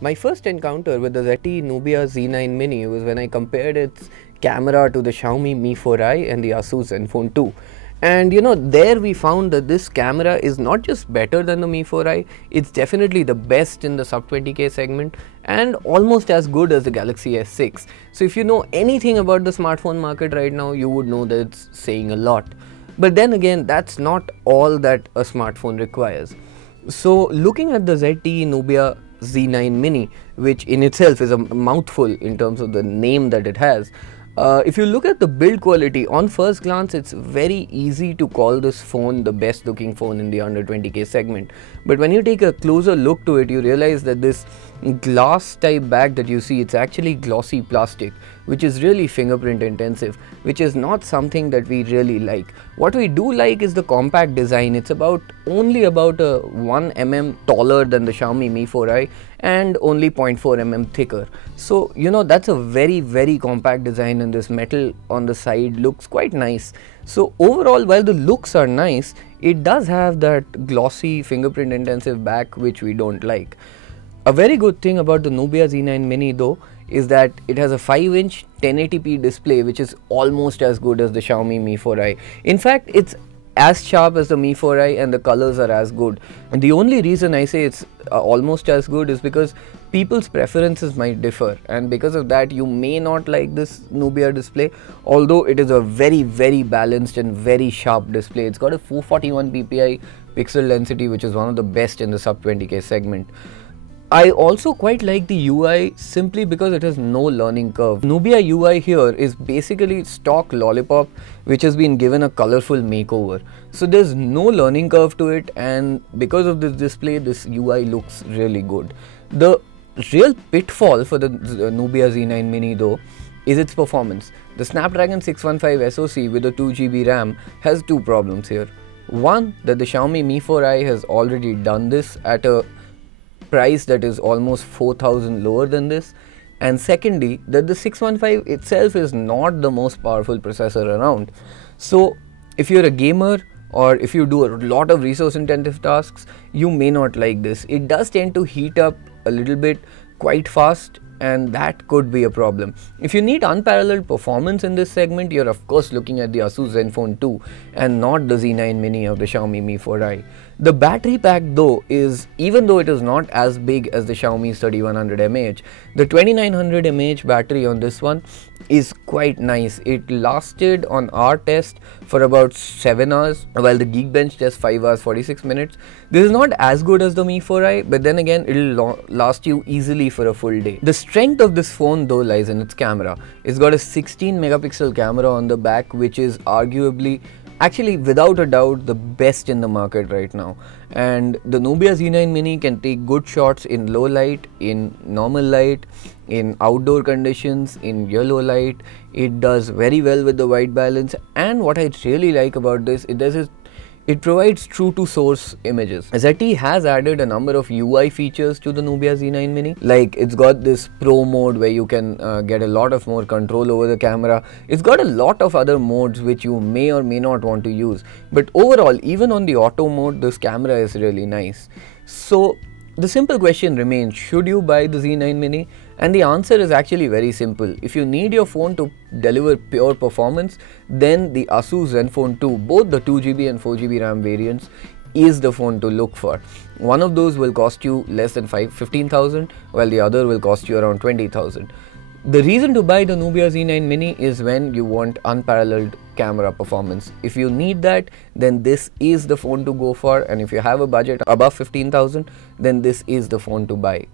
My first encounter with the ZTE Nubia Z9 Mini was when I compared its camera to the Xiaomi Mi 4i and the Asus Zenfone 2. And there we found that this camera is not just better than the Mi 4i, it's definitely the best in the sub 20k segment and almost as good as the Galaxy S6. So if you know anything about the smartphone market right now, you would know that it's saying a lot. But then again, that's not all that a smartphone requires. So looking at the ZTE Nubia Z9 Mini, which in itself is a mouthful in terms of the name that it has, if you look at the build quality, on first glance it's very easy to call this phone the best looking phone in the under 20k segment. But when you take a closer look to it, you realize that this glass type back that you see, it's actually glossy plastic, which is really fingerprint intensive, which is not something that we really like. What we do like is the compact design. It's only about a 1 mm taller than the Xiaomi Mi 4i and only 0.4 mm thicker. So that's a very compact design, and this metal on the side looks quite nice. So overall, while the looks are nice, it does have that glossy fingerprint intensive back which we don't like. A very good thing about the Nubia Z9 Mini though is that it has a 5-inch 1080p display, which is almost as good as the Xiaomi Mi 4i. In fact, it's as sharp as the Mi 4i and the colors are as good. And the only reason I say it's almost as good is because people's preferences might differ, and because of that you may not like this Nubia display, although it is a very balanced and very sharp display. It's got a 441 ppi pixel density, which is one of the best in the sub 20k segment. I also quite like the UI simply because it has no learning curve. Nubia UI here is basically stock lollipop which has been given a colorful makeover. So there's no learning curve to it, and because of this display, this UI looks really good. The real pitfall for the Nubia Z9 Mini though is its performance. The Snapdragon 615 SoC with a 2GB RAM has two problems here. One, that the Xiaomi Mi 4i has already done this at a price that is almost 4,000 lower than this, and secondly, that the 615 itself is not the most powerful processor around. So if you're a gamer or if you do a lot of resource intensive tasks, you may not like this. It does tend to heat up a little bit quite fast, and that could be a problem. If you need unparalleled performance in this segment, you're of course looking at the Asus Zenfone 2 and not the Z9 Mini of the Xiaomi Mi 4i. The battery pack though is, even though it is not as big as the Xiaomi's 3100 mAh, the 2900 mAh battery on this one is quite nice. It lasted on our test for about 7 hours, while the Geekbench test 5 hours 46 minutes. This is not as good as the Mi 4i, but then again it'll last you easily for a full day. The strength of this phone though lies in its camera. It's got a 16 megapixel camera on the back, which is arguably, actually without a doubt, the best in the market right now. And the Nubia Z9 Mini can take good shots in low light, in normal light, in outdoor conditions, in yellow light. It does very well with the white balance, and what I really like about this, it provides true to source images. ZTE has added a number of UI features to the Nubia Z9 Mini. Like, it's got this pro mode where you can get a lot of more control over the camera. It's got a lot of other modes which you may or may not want to use. But overall, even on the auto mode, this camera is really nice. So the simple question remains, should you buy the Z9 Mini? And the answer is actually very simple. If you need your phone to deliver pure performance, then the Asus Zenfone 2, both the 2GB and 4GB RAM variants, is the phone to look for. One of those will cost you less than 15,000, while the other will cost you around 20,000. The reason to buy the Nubia Z9 Mini is when you want unparalleled camera performance. If you need that, then this is the phone to go for, and if you have a budget above 15,000, then this is the phone to buy.